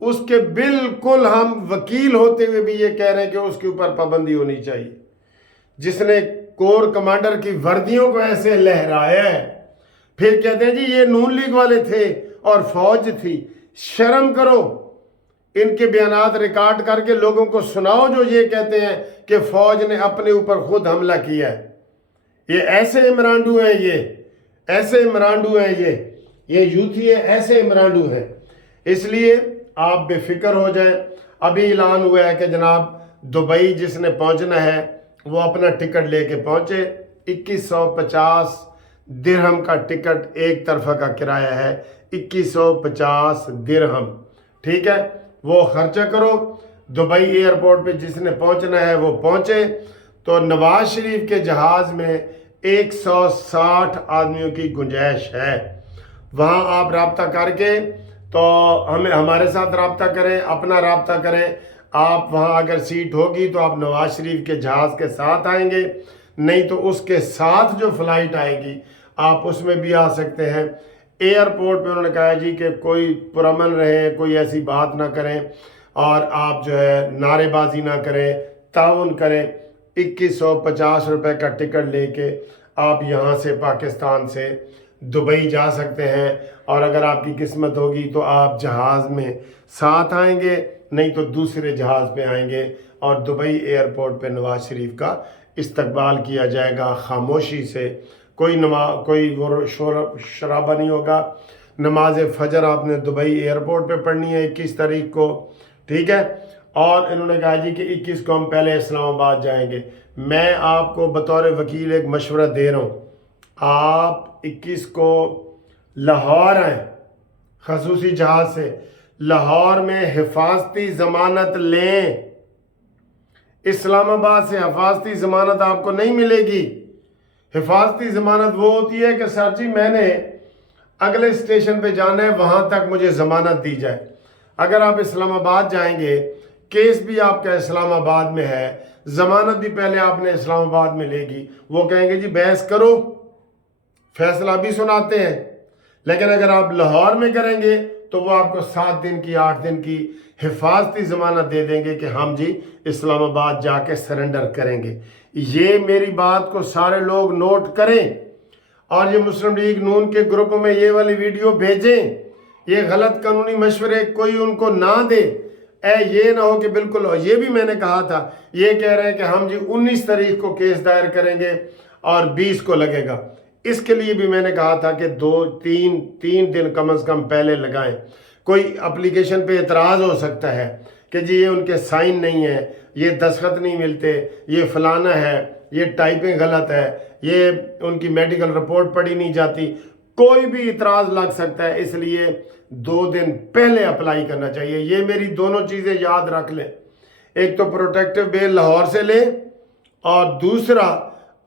اس کے بالکل ہم وکیل ہوتے ہوئے بھی یہ کہہ رہے ہیں کہ اس کے اوپر پابندی ہونی چاہیے، جس نے کور کمانڈر کی وردیوں کو ایسے لہرایا ہے، پھر کہتے ہیں جی یہ نون لیگ والے تھے اور فوج تھی۔ شرم کرو، ان کے بیانات ریکارڈ کر کے لوگوں کو سناؤ جو یہ کہتے ہیں کہ فوج نے اپنے اوپر خود حملہ کیا ہے۔ یہ ایسے عمرانڈو ہیں، یہ ایسے عمرانڈو ہیں، یہ یوتھی ہے، ایسے عمرانڈو ہیں۔ اس لیے آپ بے فکر ہو جائیں۔ ابھی اعلان ہوا ہے کہ جناب دبئی جس نے پہنچنا ہے وہ اپنا ٹکٹ لے کے پہنچے۔ 2150 درہم کا ٹکٹ ایک طرفہ کا کرایہ ہے، 2150 درہم، ٹھیک ہے؟ وہ خرچہ کرو۔ دبئی ایئرپورٹ پہ جس نے پہنچنا ہے وہ پہنچے۔ تو نواز شریف کے جہاز میں 160 آدمیوں کی گنجائش ہے۔ وہاں آپ رابطہ کر کے تو ہمارے ساتھ رابطہ کریں، اپنا رابطہ کریں۔ آپ وہاں اگر سیٹ ہوگی تو آپ نواز شریف کے جہاز کے ساتھ آئیں گے، نہیں تو اس کے ساتھ جو فلائٹ آئے گی آپ اس میں بھی آ سکتے ہیں۔ ایئرپورٹ پہ انہوں نے کہا جی کہ کوئی پرامن رہیں، کوئی ایسی بات نہ کریں اور آپ جو ہے نعرے بازی نہ کریں، تعاون کریں۔ 2150 روپے کا ٹکٹ لے کے آپ یہاں سے پاکستان سے دبئی جا سکتے ہیں، اور اگر آپ کی قسمت ہوگی تو آپ جہاز میں ساتھ آئیں گے، نہیں تو دوسرے جہاز پہ آئیں گے، اور دبئی ایئرپورٹ پہ نواز شریف کا استقبال کیا جائے گا خاموشی سے۔ کوئی وہ شرابہ نہیں ہوگا۔ نماز فجر آپ نے دبئی ایئرپورٹ پہ پڑھنی ہے 21 تاریخ کو، ٹھیک ہے؟ اور انہوں نے کہا جی کہ 21 کو ہم پہلے اسلام آباد جائیں گے۔ میں آپ کو بطور وکیل ایک مشورہ دے رہا ہوں، آپ 21 کو لاہور آئیں خصوصی جہاز سے، لاہور میں حفاظتی ضمانت لیں۔ اسلام آباد سے حفاظتی ضمانت آپ کو نہیں ملے گی۔ حفاظتی ضمانت وہ ہوتی ہے کہ سر جی میں نے اگلے اسٹیشن پہ جانا ہے، وہاں تک مجھے ضمانت دی جائے۔ اگر آپ اسلام آباد جائیں گے، کیس بھی آپ کا اسلام آباد میں ہے، ضمانت بھی پہلے آپ نے اسلام آباد میں لے گی، وہ کہیں گے جی بحث کرو، فیصلہ بھی سناتے ہیں۔ لیکن اگر آپ لاہور میں کریں گے تو وہ آپ کو 7 دن کی 8 دن کی حفاظتی ضمانت دے دیں گے کہ ہم جی اسلام آباد جا کے سرنڈر کریں گے۔ یہ میری بات کو سارے لوگ نوٹ کریں، اور یہ مسلم لیگ نون کے گروپ میں یہ والی ویڈیو بھیجیں۔ یہ غلط قانونی مشورے کوئی ان کو نہ دے۔ یہ نہ ہو کہ بالکل، یہ بھی میں نے کہا تھا، یہ کہہ رہے ہیں کہ ہم جی 19 تاریخ کو کیس دائر کریں گے اور 20 کو لگے گا۔ اس کے لیے بھی میں نے کہا تھا کہ 2-3 دن کم از کم پہلے لگائیں۔ کوئی اپلیکیشن پہ اعتراض ہو سکتا ہے کہ جی یہ ان کے سائن نہیں ہے، یہ دستخط نہیں ملتے، یہ فلانا ہے، یہ ٹائپنگ غلط ہے، یہ ان کی میڈیکل رپورٹ پڑھی نہیں جاتی، کوئی بھی اعتراض لگ سکتا ہے۔ اس لیے 2 دن پہلے اپلائی کرنا چاہیے۔ یہ میری دونوں چیزیں یاد رکھ لیں، ایک تو پروٹیکٹیو بیل لاہور سے لیں، اور دوسرا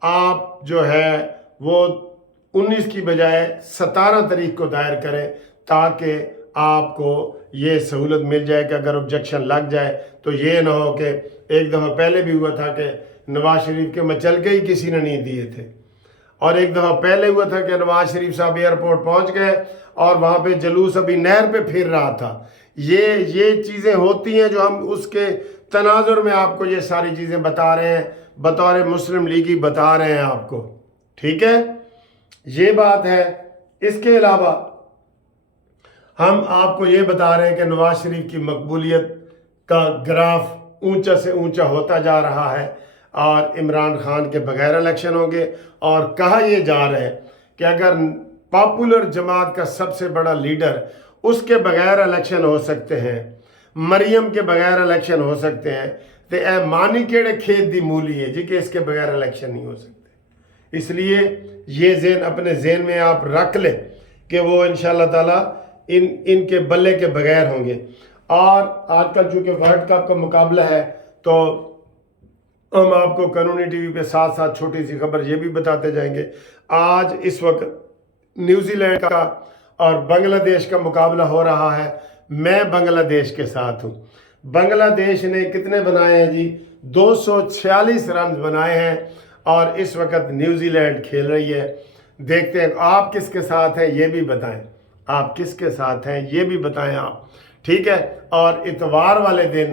آپ جو ہے وہ 19 کی بجائے 17 تاریخ کو دائر کریں، تاکہ آپ کو یہ سہولت مل جائے کہ اگر آبجیکشن لگ جائے تو یہ نہ ہو کہ ایک دفعہ پہلے بھی ہوا تھا کہ نواز شریف کے مچل کے ہی کسی نے نہیں دیے تھے، اور ایک دفعہ پہلے ہوا تھا کہ نواز شریف صاحب ایئرپورٹ پہنچ گئے اور وہاں پہ جلوس ابھی نہر پہ پھر رہا تھا۔ یہ چیزیں ہوتی ہیں جو ہم اس کے تناظر میں آپ کو یہ ساری چیزیں بتا رہے ہیں، بطور مسلم لیگی بتا رہے ہیں آپ کو، ٹھیک ہے؟ یہ بات ہے۔ اس کے علاوہ ہم آپ کو یہ بتا رہے ہیں کہ نواز شریف کی مقبولیت کا گراف اونچا سے اونچا ہوتا جا رہا ہے، اور عمران خان کے بغیر الیکشن ہوں گے، اور کہا یہ جا رہا ہے کہ اگر پاپولر جماعت کا سب سے بڑا لیڈر، اس کے بغیر الیکشن ہو سکتے ہیں، مریم کے بغیر الیکشن ہو سکتے ہیں، تو اے مانی کیڑے کھیت دی مولی ہے جی کہ اس کے بغیر الیکشن نہیں ہو سکتے۔ اس لیے یہ ذہن اپنے ذہن میں آپ رکھ لیں کہ وہ انشاءاللہ تعالیٰ ان کے بلے کے بغیر ہوں گے۔ اور آج کل چونکہ ورلڈ کپ کا مقابلہ ہے تو ہم آپ کو قانونی ٹی وی پہ ساتھ ساتھ چھوٹی سی خبر یہ بھی بتاتے جائیں گے۔ آج اس وقت نیوزی لینڈ کا اور بنگلہ دیش کا مقابلہ ہو رہا ہے۔ میں بنگلہ دیش کے ساتھ ہوں۔ بنگلہ دیش نے کتنے بنائے ہیں جی؟ 246 رنز بنائے ہیں، اور اس وقت نیوزی لینڈ کھیل رہی ہے۔ دیکھتے ہیں آپ کس کے ساتھ ہیں، یہ بھی بتائیں، آپ کس کے ساتھ ہیں یہ بھی بتائیں آپ، ٹھیک ہے، اور اتوار والے دن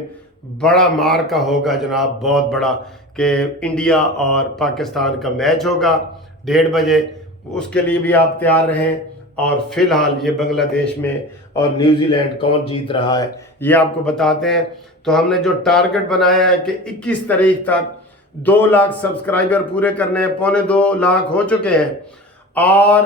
بڑا مارکا ہوگا جناب، بہت بڑا، کہ انڈیا اور پاکستان کا میچ ہوگا 1:30 بجے، اس کے لیے بھی آپ تیار رہیں۔ اور فی الحال یہ بنگلہ دیش میں اور نیوزی لینڈ کون جیت رہا ہے یہ آپ کو بتاتے ہیں۔ تو ہم نے جو ٹارگٹ بنایا ہے کہ 21 تاریخ تک 2 لاکھ سبسکرائبر پورے کرنے ہیں، 2.25 لاکھ ہو چکے ہیں، اور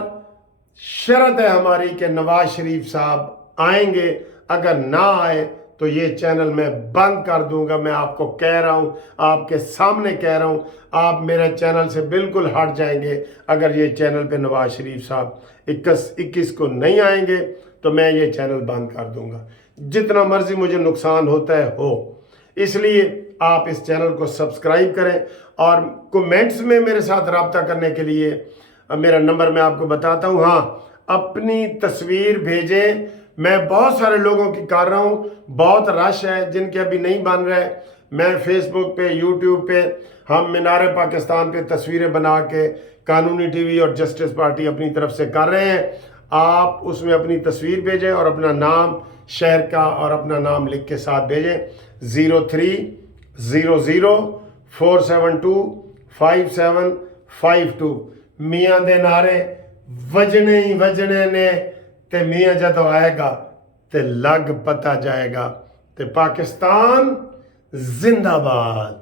شرط ہے ہماری کہ نواز شریف صاحب آئیں گے، اگر نہ آئے تو یہ چینل میں بند کر دوں گا۔ میں آپ کو کہہ رہا ہوں، آپ کے سامنے کہہ رہا ہوں، آپ میرے چینل سے بالکل ہٹ جائیں گے اگر یہ چینل پہ نواز شریف صاحب 21 کو نہیں آئیں گے تو میں یہ چینل بند کر دوں گا، جتنا مرضی مجھے نقصان ہوتا ہے ہو۔ اس لیے آپ اس چینل کو سبسکرائب کریں، اور کومنٹس میں میرے ساتھ رابطہ کرنے کے لیے میرا نمبر میں آپ کو بتاتا ہوں۔ ہاں، اپنی تصویر بھیجیں، میں بہت سارے لوگوں کی کر رہا ہوں، بہت رش ہے جن کے ابھی نہیں بن رہے۔ میں فیس بک پہ، یوٹیوب پہ، ہم مینار پاکستان پہ تصویریں بنا کے قانونی ٹی وی اور جسٹس پارٹی اپنی طرف سے کر رہے ہیں۔ آپ اس میں اپنی تصویر بھیجیں اور اپنا نام، شہر کا اور اپنا نام لکھ کے ساتھ بھیجیں 0300472552۔ میاں دے نعرے وجنے ہی وجنے نے، تے میاں جدو آئے گا تے لگ پتہ جائے گا، تے پاکستان زندہ باد۔